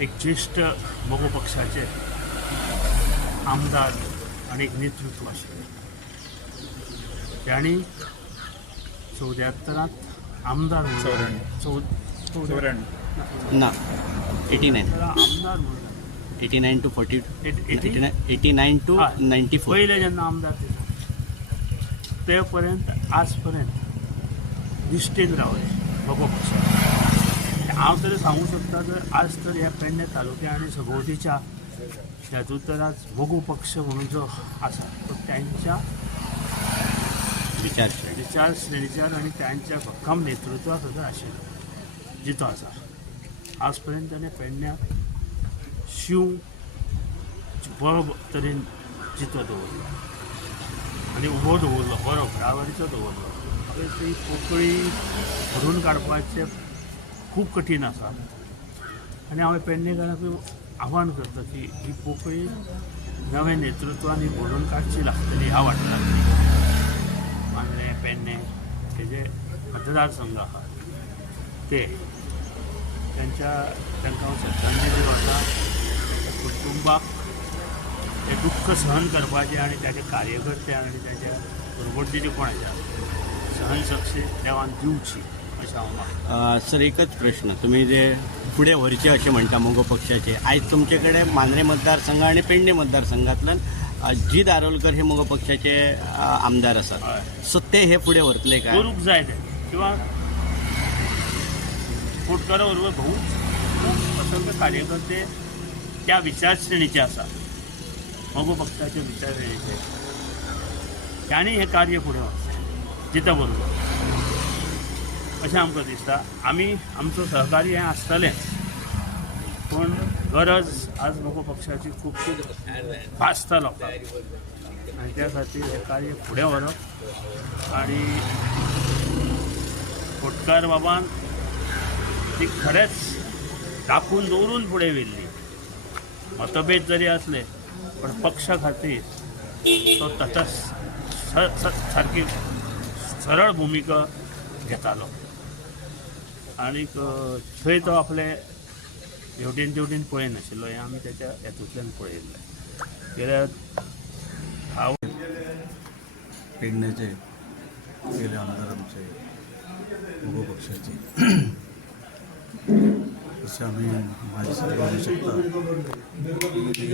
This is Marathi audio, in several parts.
एक ज्येष्ठ बगो पक्षाचे आमदार आणि एक नेतृत्व आशिल्ले त्यांनी चौद्यात्तरांत आमदार म्हणून चौ चौऱ्याण्णव. ना एटी नाईन. आमदार म्हणून. Eighty nine two forty eight- eighty eighty nine eighty nine two हा. Ninety four. पहिले जेन्ना आमदार ते पर्यंत आज पर्यंत निश्टीन रावले बगो पक्ष हांव तरी सांगू शकता जर आज तर ह्या पेडणे तालुक्या आणि सभोवतीच्या हातूंत तर आज मोगू पक्ष म्हणून जो आसा तो त्यांच्या विचार विचार श्रेणीच्यान आणि त्यांच्या भक्कम नेतृत्वा खातीर आशिल्लो जितो आसा आज पर्यंत ताणें पेडण्याक शिव बरो तरेन जितो दवरलो. आनी उबो दवरलो बरो बराबरीचो दवरलो. तर ती पोकळी भरून काडपाचें खूब कठीण आसा आनी हांवें पेडणेकाराक आव्हान करता की ही पोकळी नव्या नेतृत्वान ही भरून काडची लागतली ह्या वाठारांत मांद्रे पेडणे हे जे मतदारसंघ आहा ते त्यांच्या तांकां हांव श्रद्धांजली वाटा कुटुंबाक ते दुख्ख सहन करपाचें आनी त्याचे कार्यकर्ते आनी त्याच्या बरोबर जे कोण आसा सहन शक्ती देवान दिवची सर एकच प्रश्न. तुम्ही जे पुढे व्हरचे असे म्हणटा मोगो पक्षाचे. आयज तुमचे कडेन मांद्रे मतदारसंघ आणि पेडणे मतदारसंघातल्यान जी दारोलकर हे मोगो पक्षाचे आमदार आसात. सो ते हे पुढे व्हरतले काय? करूंक जाय ते. किंवा बरोबर खूब असंख्य कार्यकर्ते त्या विचारश्रेणीचे आसा मगो पक्षाचे विचारश्रेणीचे त्यांनी हे कार्य फुडें व्हरचें जिता बरोबर. अशें आमकां दिसता. आमी आमचो सहकार्य हें आसतलेंच पूण गरज आज मगो पक्षाची खुबशी भासता लोकांक आनी त्या खातीर हें कार्य फुडें व्हरप आनी फुटकार बाबान ती खरेंच दाखून दवरून फुडें व्हेल्ली मतभेद जरी असले पण पक्षा खातीर तो तटस सारकी सरळ भुमिका घेतालो आनीक अ, थंय तो आपले हेवटेन तेवटेन पळयनाशिल्लो हें आमी त्याच्या हेतूंतल्यान पळयल्लें. कित्याक हांव पेडण्याचे गेले आमदार आमचे उभो पक्षाचे. तसे आम्ही माझी सांगू शकता. की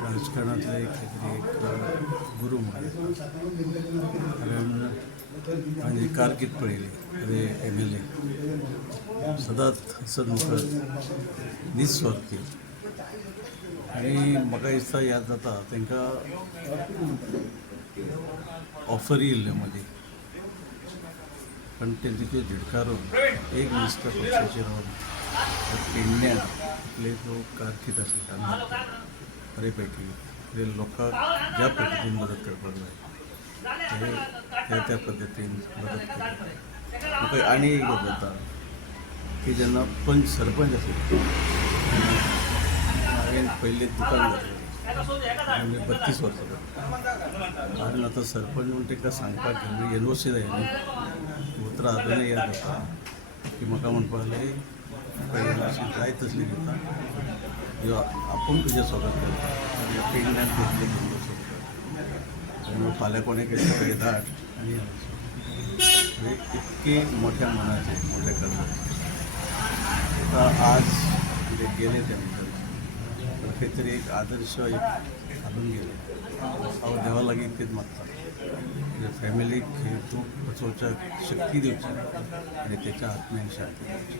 राजकारणातले एक काहीतरी एक गुरु म्हणून. कारण माझी कारकीर्द पडली अरे एम एल ए सदांच सदमुखार निस्वार्थी आणि म्हाका दिसता याद जाता तांकां ऑफरी येयल्ल्यो मदीं पण ते तिथे झिडकारून एक निश्ठ पक्षाचेर रावन पेडण्यान आपले जो कारकीर्द आसली तांणी जे पैकी लोकांक ज्या पद्दतीन मदत करपाक जाय ते त्या त्या पद्दतीन मदत करतात. आणि आनी एक गत जाता की जेन्ना पंच सरपंच असेल हांवें पहिले दुकान घातलें आनी बत्तीस वर्सां कारण आतां सरपंच म्हणून तेका सांगपाक गेलो सी जाय न्ही उतरां अजूनय याद जाता की म्हाका म्हणपाक लागलें पळय अशी जाय तसली दिता आपण तुजें स्वागत करतो. म्हणजे आनी ह्या पेडण्यान घेतले तुजें फाल्यां इतके मोठ्या मनाचे मोठ्या कर्जाचे आज जे गेले त्यानंतर पण काहीतरी एक आदर्श एक साधून गेले. हांव देवा लागेल तेच मागता फॅमिलीक हे म्हणजे तूं पचवच्या शक्ती दिवची आणि तेच्या आत्म्याक शांती दिवची